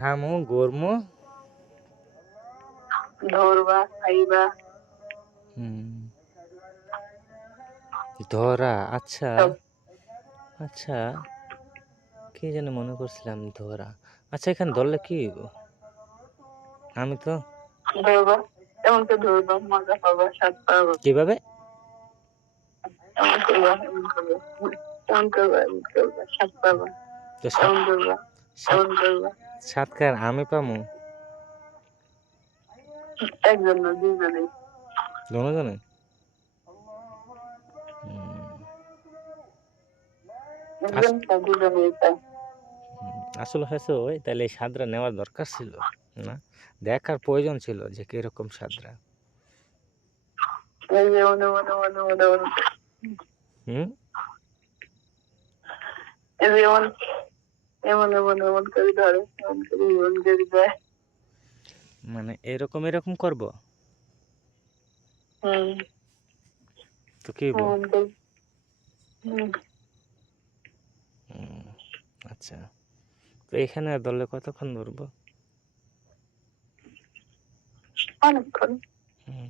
হামু গরমু ধরবা, খাইবা হুম, ধরা আচ্ছা সব আচ্ছা কি জানি মনে করছিলাম ধরা আচ্ছা এখানে ধরলে কি হইব আমি তো ধরবা। এমন করে ধরবা, মজা পাবা, স্বাদ পাবা। কিভাবে এমন করবা, এমন করবা। এমন করবা, এমন করবা, স্বাদ পাবা। তো সাত এমন করবা, সাত এমন করবা। সাতকার আমি পামু একজন না, দুইজনেই। দুজনে একজন না, দুইজনেই চাই। আসলে হয়েছে ওই তাহলে এই স্বাদরা নেওয়ার দরকার ছিল না দেখার প্রয়োজন ছিল যে কিরকম স্বাদরা এই যে মনে মনে মনে মনে মনে হুম এই যে এমন এমন এমন এমন করে ধরে, এমন করে দেয়। মানে এরকম এরকম করব হুম, তো কি হইব এমন করে। হুম, আচ্ছা তো এখানে আর ধরলে কতক্ষণ ধরবো অনেকক্ষণ। হুম,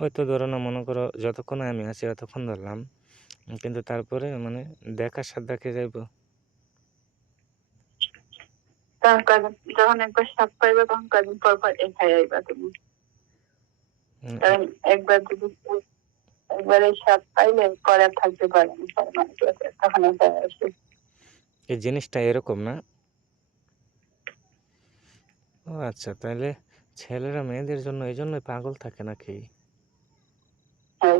ওই তো ধরো না মনে করো যতক্ষণ আমি আছি ততক্ষণ ধরলাম কিন্তু তারপরে মানে দেখার স্বাদ দেখে যাইব তখন যখন একবার স্বাদ পাইবে তখন কদিন পর পর খাই আইবা তুমি। উম, কারণ একবার যদি একবারে স্বাদ পাইলে পরে আর থাকতে পারে না, পরে মানুষ আছে, তখন একটা আসে। এই জিনিসটা এরকম না ও আচ্ছা তাহলে ছেলেরা মেয়েদের জন্য এই জন্যই পাগল থাকে নাকি এই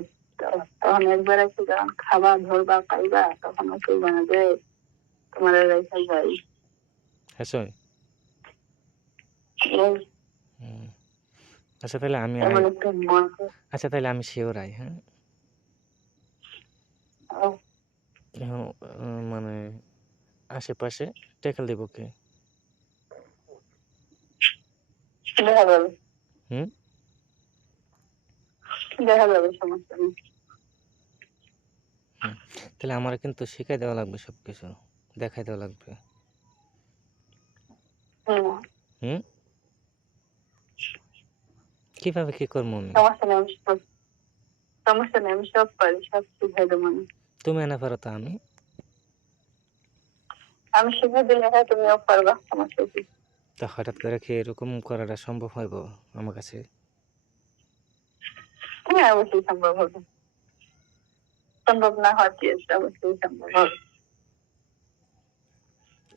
তখন একবার এসে যখন খাবা, ধরবা, পাইবা, তখন কেউ জানে যে তোমার রেখে যাই। হ্যাঁ এই আচ্ছা তাহলে আমি আই এমন একটু মজা। আচ্ছা তাহলে আমি শিওর আই হ্যাঁ এখন, মানে আশেপাশে টেকেল দেবো কে দেখা যাবে, হুম দেখা যাবে, সমস্যা নেই। তাহলে আমার কিন্তু শিখাই দেওয়া লাগবে সব কিছু দেখাই দেওয়া লাগবে হুম, হুম কিভাবে কি করবো আমি সমস্যা নেই, সমস্যা নেই, আমি সব পারি, সব শিখাই দেবো আমি। তুমি এনে পারো তো আমি আমি শিখে দিলে হ্যাঁ তুমিও পারবা, সমস্যা কি। তা হঠাৎ করে কি এরকম করাটা সম্ভব হইব আমার কাছে হ্যাঁ, অবশ্যই সম্ভব হবে। সম্ভব না হওয়ার কি আছে, অবশ্যই সম্ভব হবে।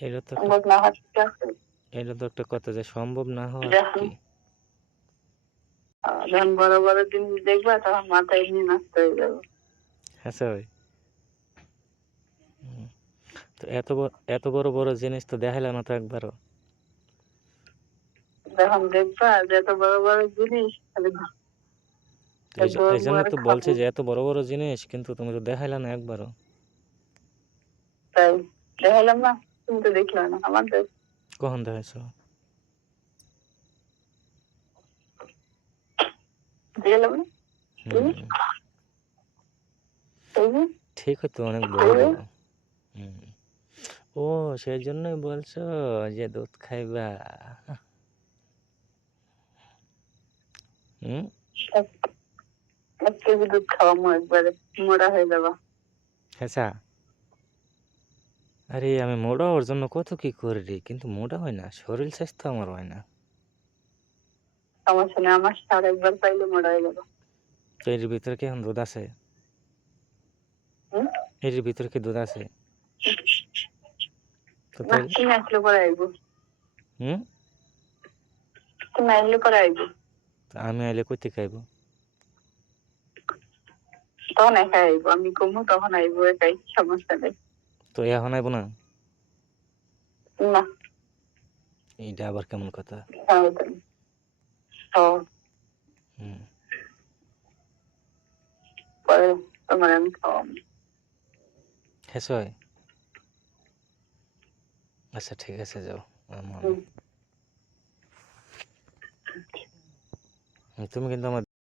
এটা তো একটা সম্ভব না হওয়ার কি আছে। এটা তো একটা কথা যে সম্ভব না হওয়ার যখন কি যখন বড় বড় জিনিস দেখবা তখন মাথায় নিয়ে নষ্ট হয়ে যাবে। হ্যাঁ স্যার তো এত বড় বড় জিনিস তো দেখাইলাম না তো একবারও যখন দেখবা যে এত বড় বড় জিনিস, খালি এই ধরবো জন্য আর তো বলছি খাবো। যে এত বড় বড় জিনিস কিন্তু তুমি তো দেখাইলা না একবারও তাই দেখালাম না, তুমি তো দেখলে না আমাদের। কখন দেখাইছো দেখলাম না তুমি, হুম এই যে, ঠিক হয়তো অনেক এই বড় যে, হুম ও সেই জন্যই বলছো যে দুধ খাইবা হুম এক এক কেজি দুধ খাওয়ামো একবারে, মোটা হয়ে যাবা। হ্যাঁ আরে আমি মোটা হওয়ার জন্য কত কি করি রে কিন্তু মোটা হয় না শরীর স্বাস্থ্য আমার হয় না সমস্যা নেই, আমার সার একবার পাইলে মোটা হয়ে যাবে। তো এর ভিতরে কি এখন দুধ আছে হুম, এর ভিতরে কি দুধ আছে তো না তাইলে তুমি আসলে পরে আইবো, হুম তুমি আইলে পরে আইবো, তো আমি আইলে কইতে খাইব তখন একা আইবো, আমি কমু তখন আইবো একাই, সমস্যা নেই। তো এখন আইব না না, এইটা আবার কেমন কথা সমস্যা নেই। ও, হুম পরে তোমার আমি খাওয়াবো। হ্যাঁ আচ্ছা ঠিক আছে যাও হুম। তুমি কিন্তু আমার